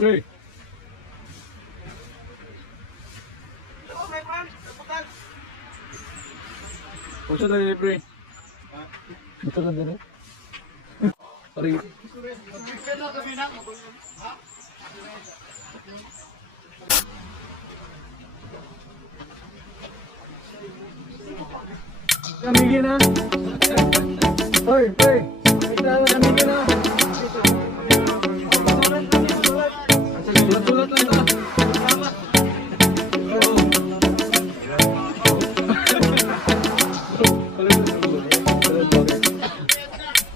Pre. Puso tayo pre. Ito lang din eh. Sorry. Kamigin na. Hoy, pre. Kamigin na. Sulat-sulat lang ito.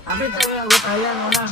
Abit ang gutayan mo na.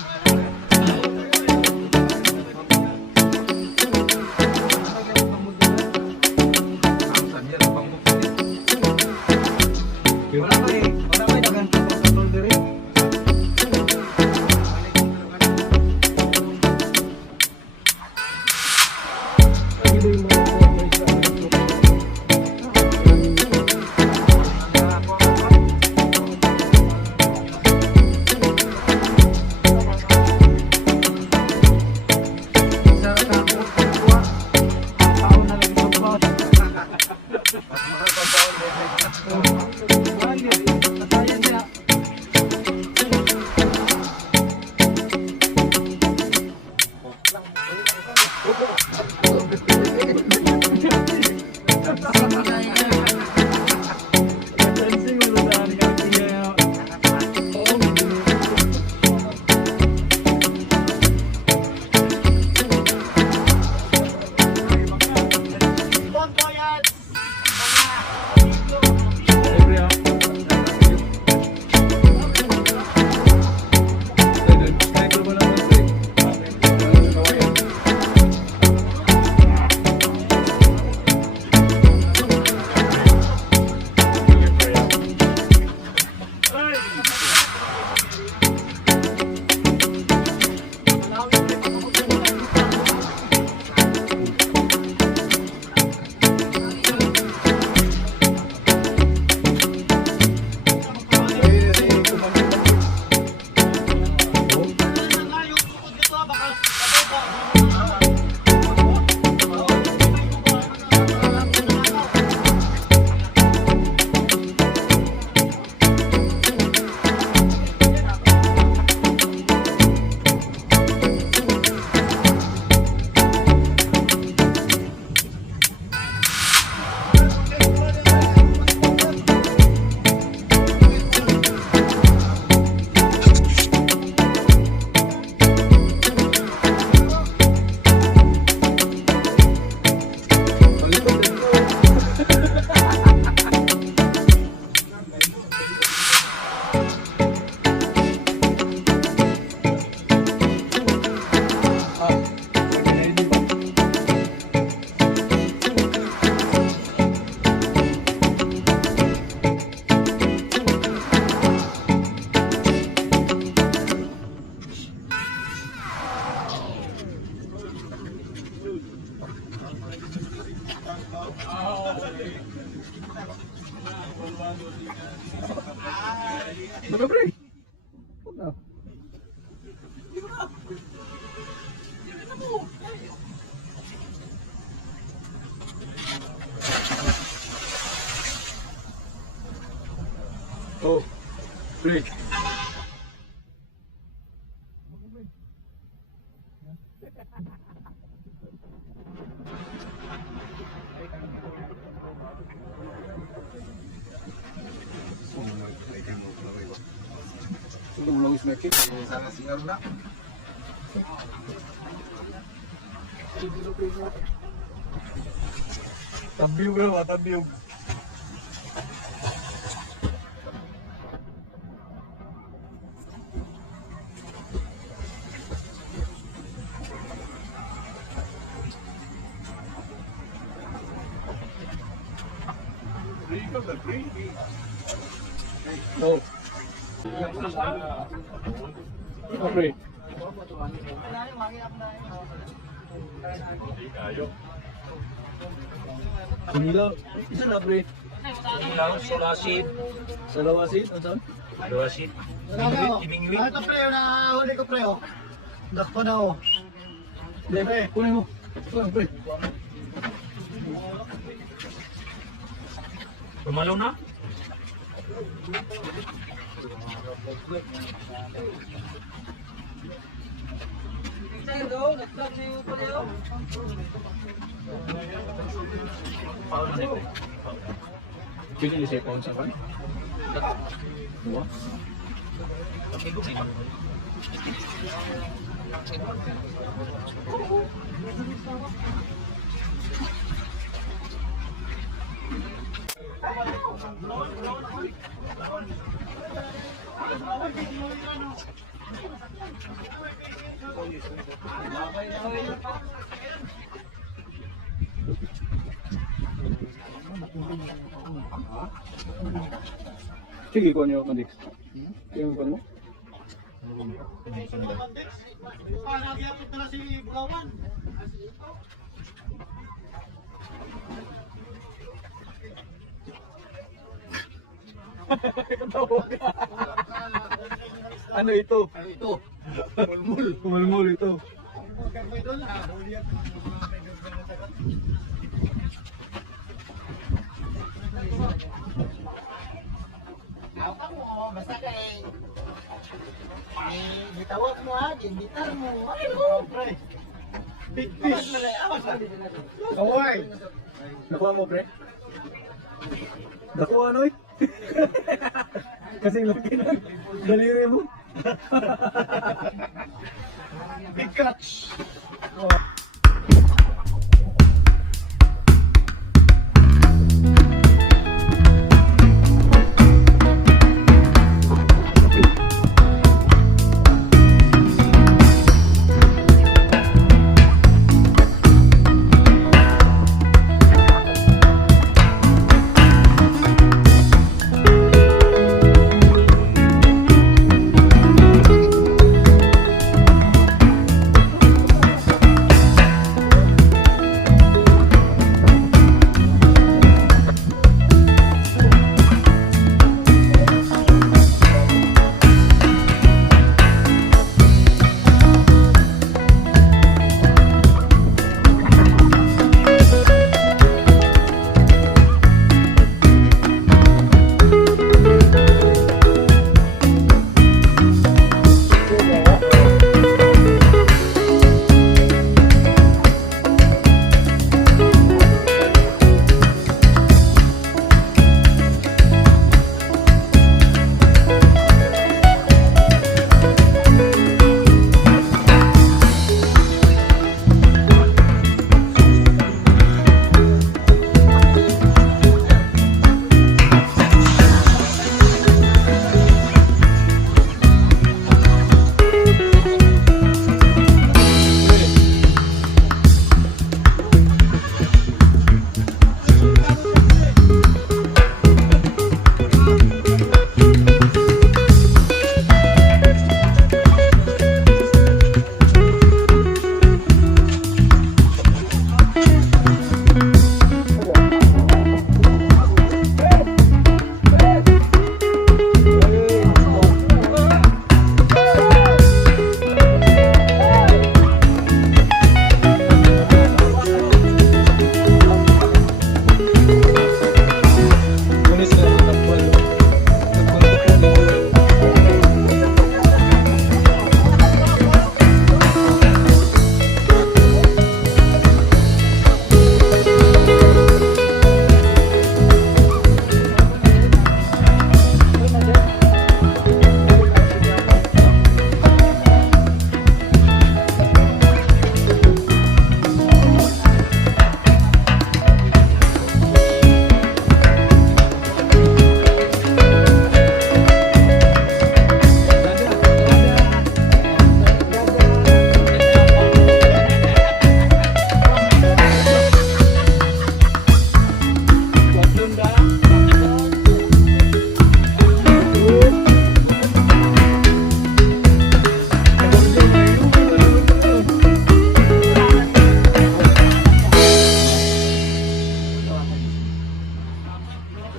Baka pre. Oh, break. Sudah mulai semakin sana singar na. Tabiw bro, tabiw. No. Okay. Kunilaw. Isa na pre. Kunilaw, sulasit. Salawasit, ano? Sulasit. Ito preo na huli ko preo. Dakpo na oh. Hindi, pre. Kunin mo. Kunin, pre. Pumalaw na? Pwede ni sa phone sa kan? Dua. Sige ko niyo kandik. Yung kan mo? Ano ito? Ito. Mulmul. Mulmul ito. Basta kay bitawag mo ha, ginbitar mo. Ay mo, pre. Big fish. Kawai. Nakuha mo, pre? Nakuha ano eh? Kasing laki na. Daliri mo. Big catch.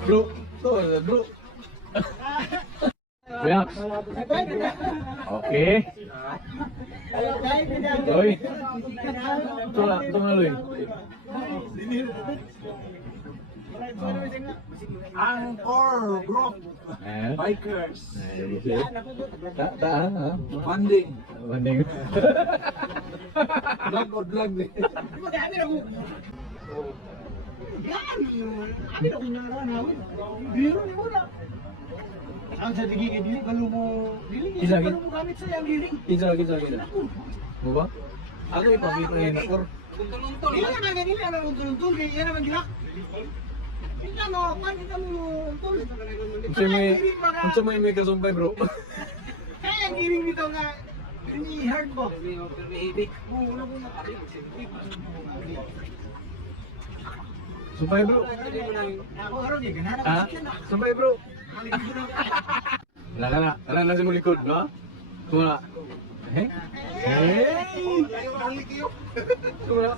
Bro, to, bro. Relax. Okay. Oy. Ito nga Loy. Angkor Group Bikers. Taan ha? Banding. Banding. Vlog o vlog ni. Ang sa tigigil dili kalau mo dili Isa, kalau mo gamit sa yang dili. Kinsa. Mo ba? Ako ipakita ni Nakor. Dili na ganili na untol-untol kay yan naman gilak. Kita mo, kita mo untol. Unsa may kasumpay bro? Kaya ang giring dito nga ini hard box. Wala ko na kali. Sumpay bro. Ako araw di ganana. Ha? Sumpay bro. Wala na sa likod, no? Wala. Eh? Wala.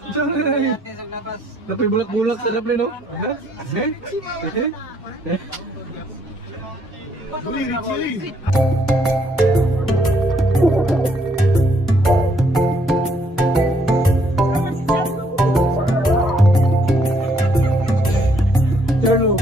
Tapi bulak-bulak sa daple, no? Eh? Charlo.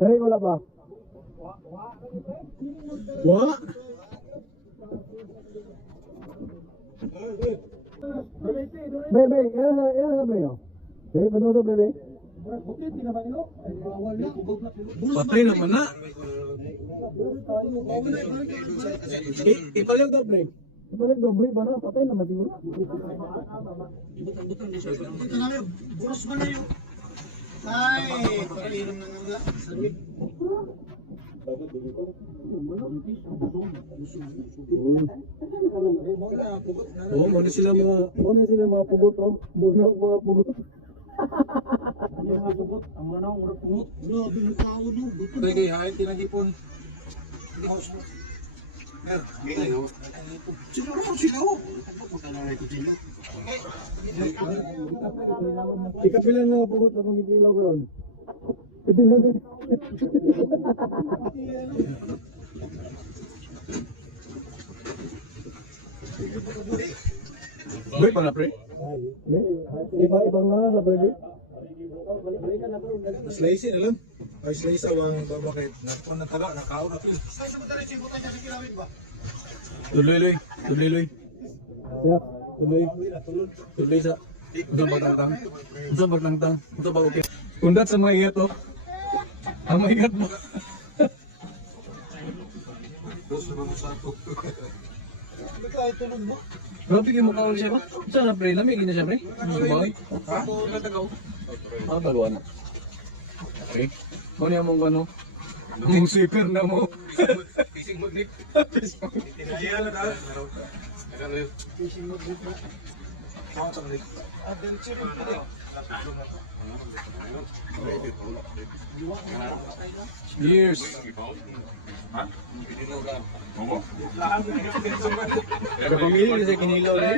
Hey, wala ba? Wa? Bebe, era sa preo. Bebe, ano to bebe? Patay naman na. Ipalag doble. Ipalag doble ba na? Patay naman siguro. Buros mo na yun. Ay, pagkainom na nga. Oh, mana sila mga pugot oh. Bugnaw mga pugot. Mga pugot, ang manang mga pugot. Grabe yung tao no. Kay hay tinagipon. Ikapilan mga pugot na kumikilaw ko ron. Ipilan na. Boy, pa na pre? Iba-ibang mga sa pre. Slice na lang. Ay slice awang bakit na taga nakao na pre. Tuloy. Ya, tuloy sa. Unsa bagtang. Unsa ba okay? Undat sa mga igat oh. Ang mga igat mo. Grabe kayo mukha siya ba? Saan na pre? Lamig na siya pre? Sumaway? Ha? Tagawa na. Okay. Kung niya mong ano? Mong sweeper na mo. Fishing magnet. Tinaya na ka. Fishing magnet. Saan sa magnet? Adventure rin. Years. Kapamilya sa kinilaw na.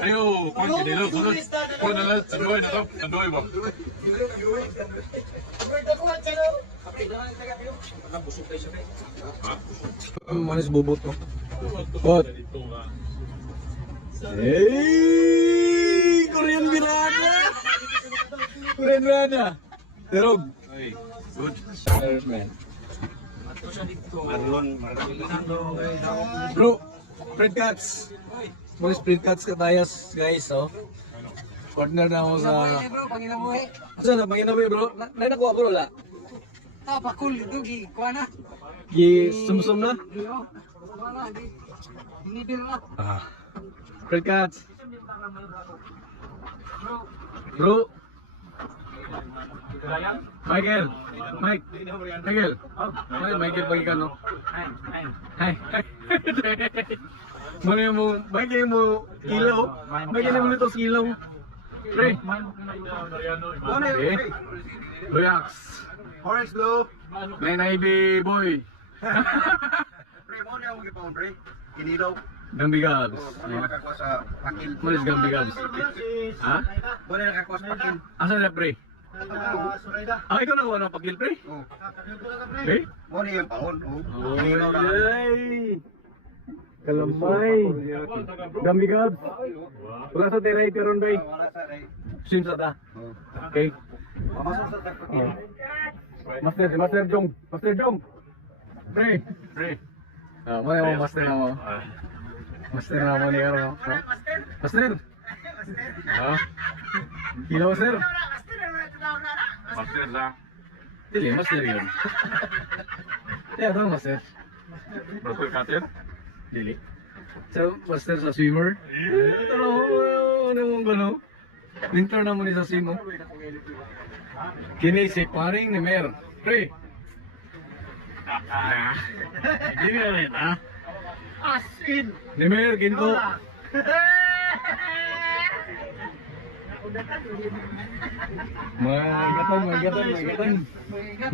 Ayo, kung kinilo, sunod. Kung nalang, sandoy na to. Sandoy ba? Manis bubot mo. What? Hey! Korean Birada! Terog! Good. Cheers, man. Bro, spread cuts. Mga spread cuts ka tayas, guys, oh. Partner na ako sa... Saan na, panginabuhi bro? Nakuha ko wala? Pakul itu kuha na. Sumsum na? Spread cuts. Bro. Michael. Michael. Michael pagi kan, no? Hai. Mana mo, Michael mo kilaw. Michael mo nito kilaw. Pre. Okay. Relax. Orange blue. Naibi boy. Pre, mo na ako gipon, pre. Kinilaw. Gambi Gabs. Nakakuha sa pakil. Malis Gambi Gabs. Ha? Mo na nakakuha sa pakil. Asa na pre? Ah, ikaw nakuha ng pagkil pre? Pre? Mo na yung paon. Ay! Kalamay! Gambi Gabs. Wala sa tiray karon bay. Sim sa ta. Okay. Master Jong. Pre. Ah, mo yung master na mo. Master na mo ni Karo. Master. Ah. Kilo master. Master sa. Dili, master yun. Kaya ito master. Master cutter. Dili. So, master sa swimmer. Pero, ano mong gano? Winter na mo ni sa swim mo. Kini si paring ni Mer. Pre. Hindi na rin, ha? Asin. Ni Mer, ginto.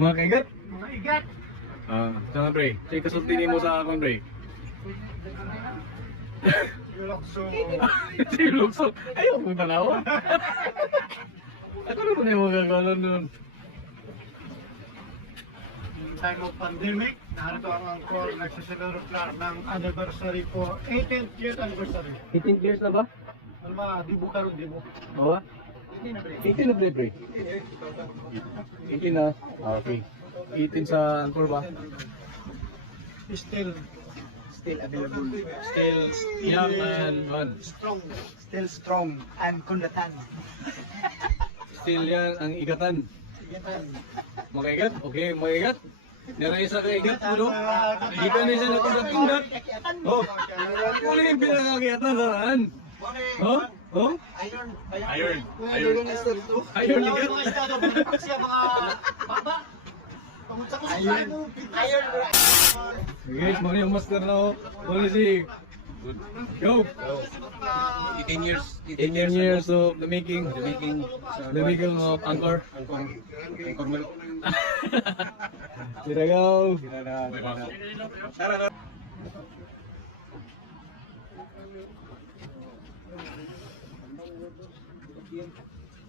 Mga kaigat. Maigat. Ah, sana pre. Sige kasulti mo sa akong pre. Si Lukso. Ayaw mong tanawa. Ako na po na yung magagalan nun. Time of pandemic, narito ang angkor nagsaselebrate ng anniversary ko, 18th year anniversary. 18 years na ba? Ano ba, di mo karon, di mo. Oo. 18 na pre. 18 na. Ah, okay. 18 sa Angkor ba? Still available. Young and Strong. Still strong and kundatan. still yan ang igatan. Makaigat? Okay, makaigat. Nara isa ka igat mo, no? Di ka na siya natundat-tundat. Oh, muli yung pinakakiyatan sa raan. Oh? Oh? Iron. Ayun, igat. Mga estado, pagpaksi ang mga baba. Pamunta ko sa ano, iron. Guys, muli yung master na, oh. Muli si... Go! 18 years. 18 years of the making of Angkor. Tira go!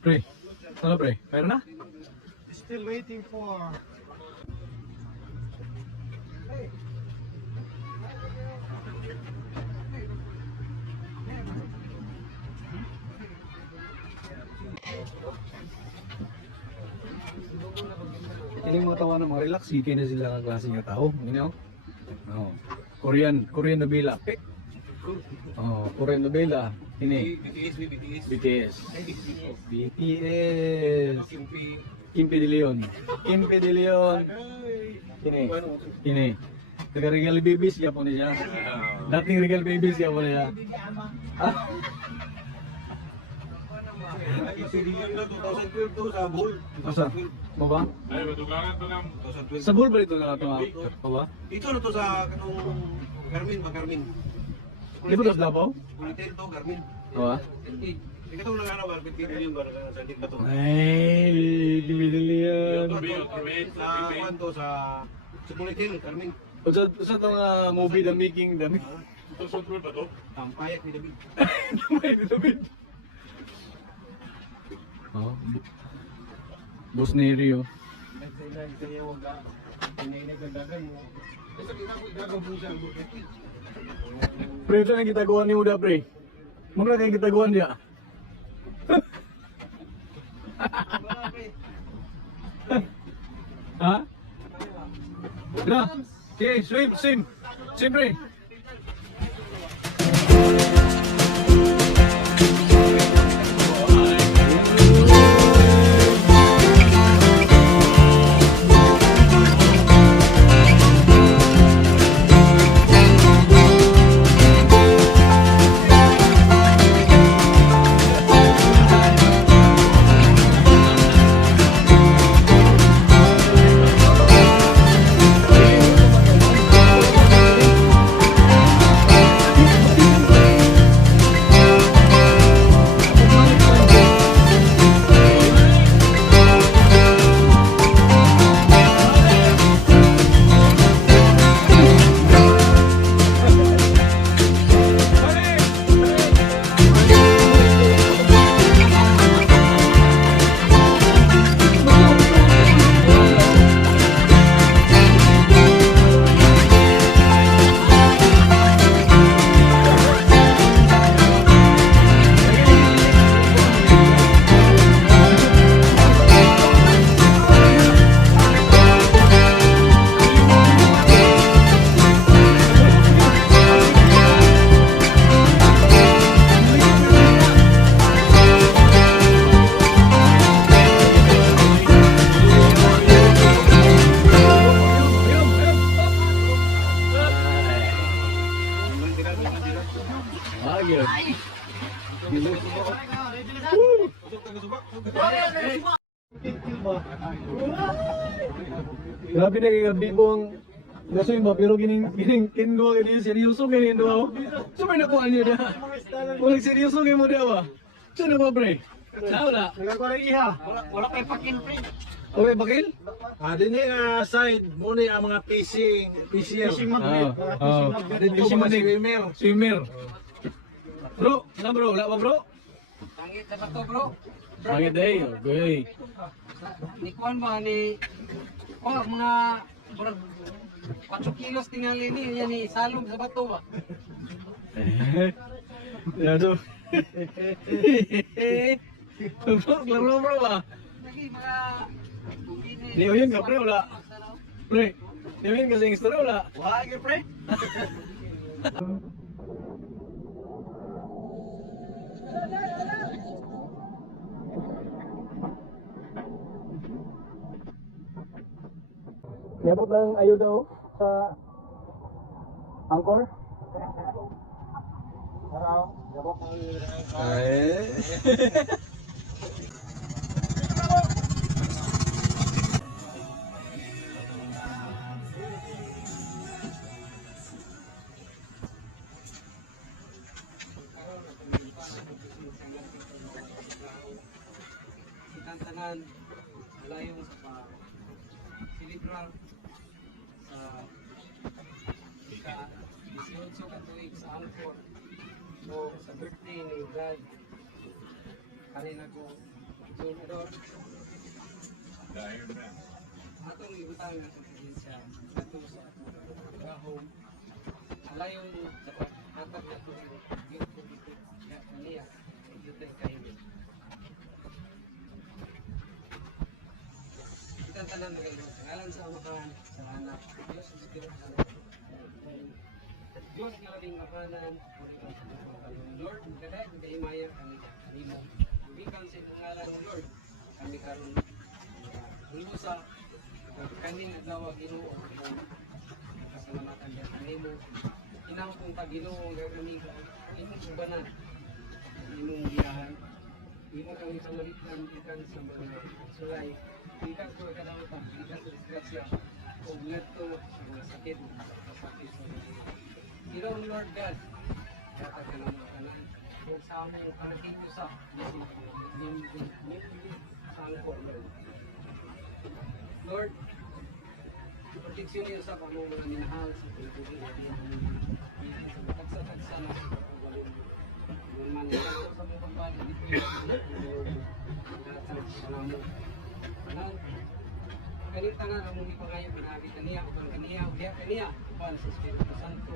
Pre, ano pre? Meron na? Still waiting for... Hindi mo tawa ng mga relax, hikay na sila ang klase ng tao, you know? Oh. Korean novela. Oh, Korean novela. Ini BTS. Kimpi de Leon. Ini. Taga-regal babies siya po niya. Dating regal babies siya po niya. Asa? Mo ba? Ay, matugangan to ng... Sa bull ba ito na ito? Mo ba? Ito na to sa kanong Garmin. Di ba sa Davao? Kulitin to, Garmin. Mo ba? Ikaw na nga na, Barbit, yung barang sa dito to. Ay, dimidili yan. Sa kuwan to, sa Kulitin, Garmin. Sa itong movie, The Making, Ito sa tour ba to? Tampayak ni David. May David. Oh. Boss ni Rio. Pre, ito na gitagawan ni Uda, pre. Muna kayong gitagawan niya. Ha? Na. Okay, swim, swim. Siyempre. Grabe na kaya bibong nasoy ba pero gining kinduwa kini seryoso kini duwa. Super na kuan niya da. Wala seryoso kay mo daw. Sino ba pre? Wala. Nagagawa iha. Wala kay pakin pre. Okay, bakil? Din nga side mo ni ang mga fishing Fishing magnet. Fishing manig. swimmer. Swimmer. Bro, na bro, wala ba bro? Tangit na ba to bro? Bakit day? Okay. Ni kuan ba ni mga 4 kilos tingali ni yan ni salong sa bato ba? Yado. Bro, klaro bro ba? Lagi mga Di yun ka pre, wala. Pre, di yun kasi yung story wala. wala gyud pre. Yabot lang ayuda oh, sa Angkor. Ay. Tantanan layo sa celebrar sa 18 ka tuig sa Angkor. So sa birthday ni God kanina ko sunod atong ibutang na sa probinsya ato sa trabaho alayon sa paghatag na ito yung pagkikit niya yun kayo kita tanan ng ngalan sa amahan sa anak Diyos sa Espiritu Santo Diyos nga labing kapanan Lord kada kaimaya kami kanimo bikan sa ngalan ng Lord kami karon hinusa kaning adlaw Ginoo kasalamatan niya kanimo inaw kong Ginoo nga kami imong subanan imong giyahan imo kami pamalitan ikan sa mga sulay ikan sa kadawatan ikan sa disgrasya o ngadto sa mga sakit sa Ginoo Lord God kata kanang kanan kung sa among karating usa sa Angkor Lord proteksyon niyo sa among mga minahal sa pagtuloy sa tagsa-tagsa na sa pagbabalin man ito sa mga pagbabalin dito salamat Anak, ganita na ang muli pangayon pinabi kaniya o kaniya o kaniya Juan sa Espiritu Santo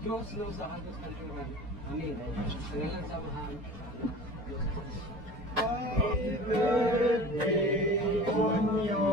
Diyos no sa atos kanturan Amen sa ngalan sa mahal Diyos Happy birthday on you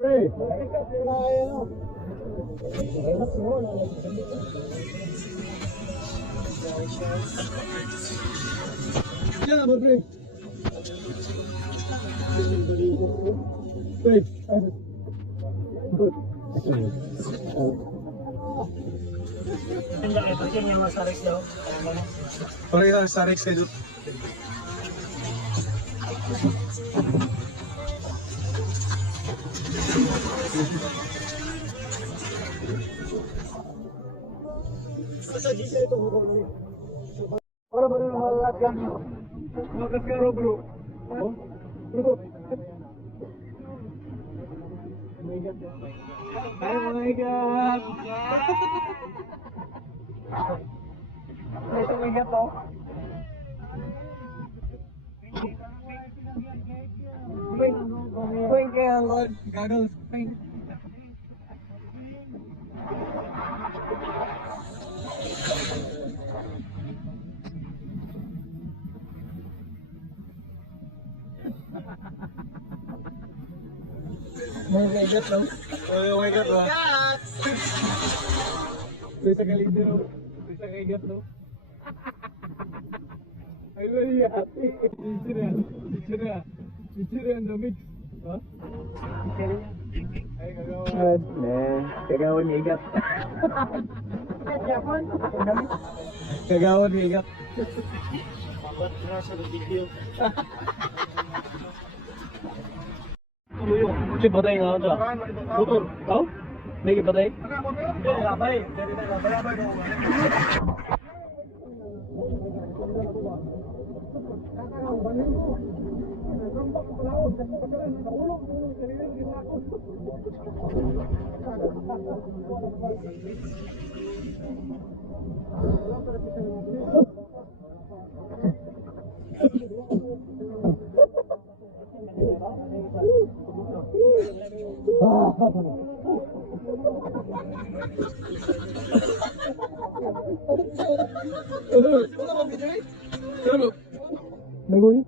Pre! Diyan ba, pre? Pre! Parang sa Rex kayo. Para ba naman malat yan? Makas ka ro, bro. Oh? Bro. Ay, my God! Ay, my God, oh. Wait, kaya Lord. Goggles. Wait. Oh my God, no? Oh my God, no? Bisa kalito, no? Bisa kagat, no? Ay, very happy. Ichira and the mix. Ha? Ay, kagawan. Kagawan ni Igat. Kagawan ni Igat. Pabat na sa video. Cik patay nga ako. Butol. Kau? May patay? Labay. Nagoy?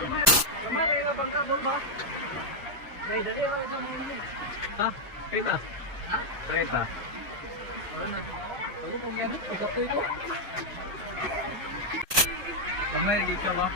Ha? Kita? Kita? Ano pong yan? Ikaw ko ito. Kamay, di ka ba?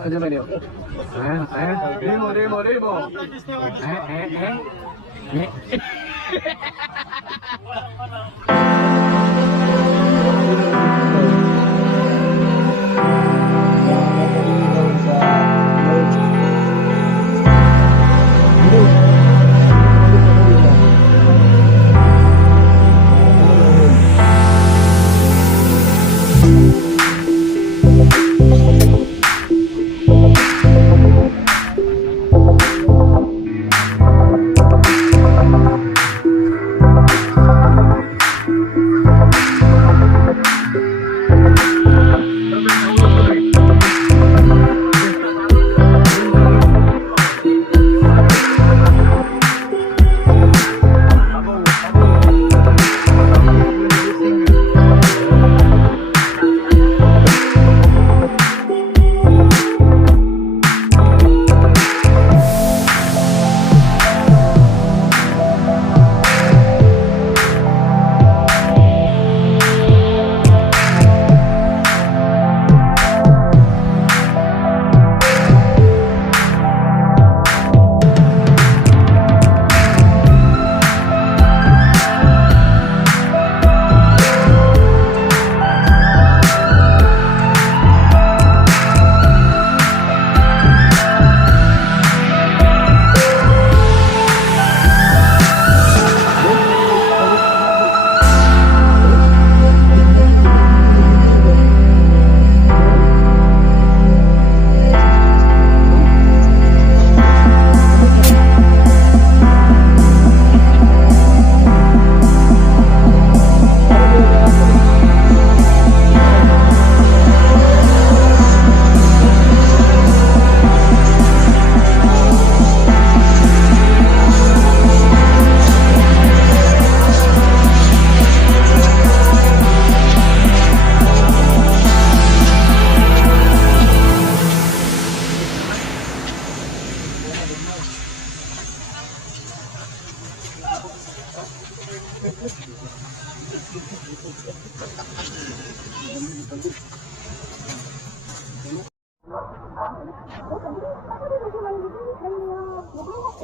Ano ba niyo? Demo.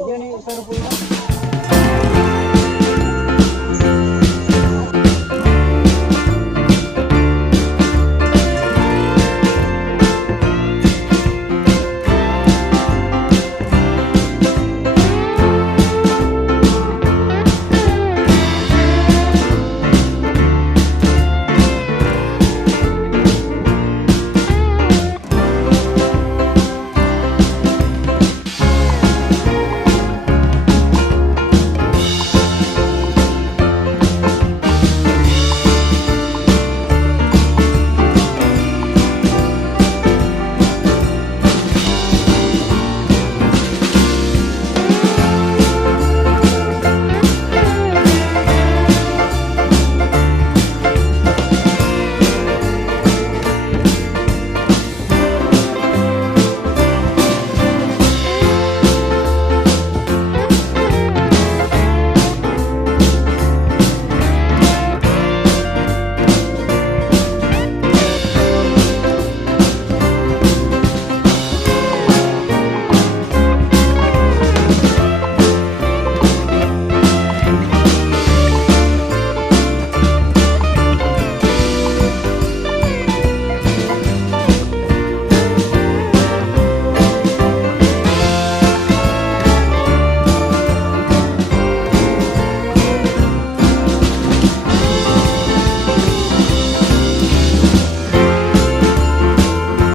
Yan eh, pero po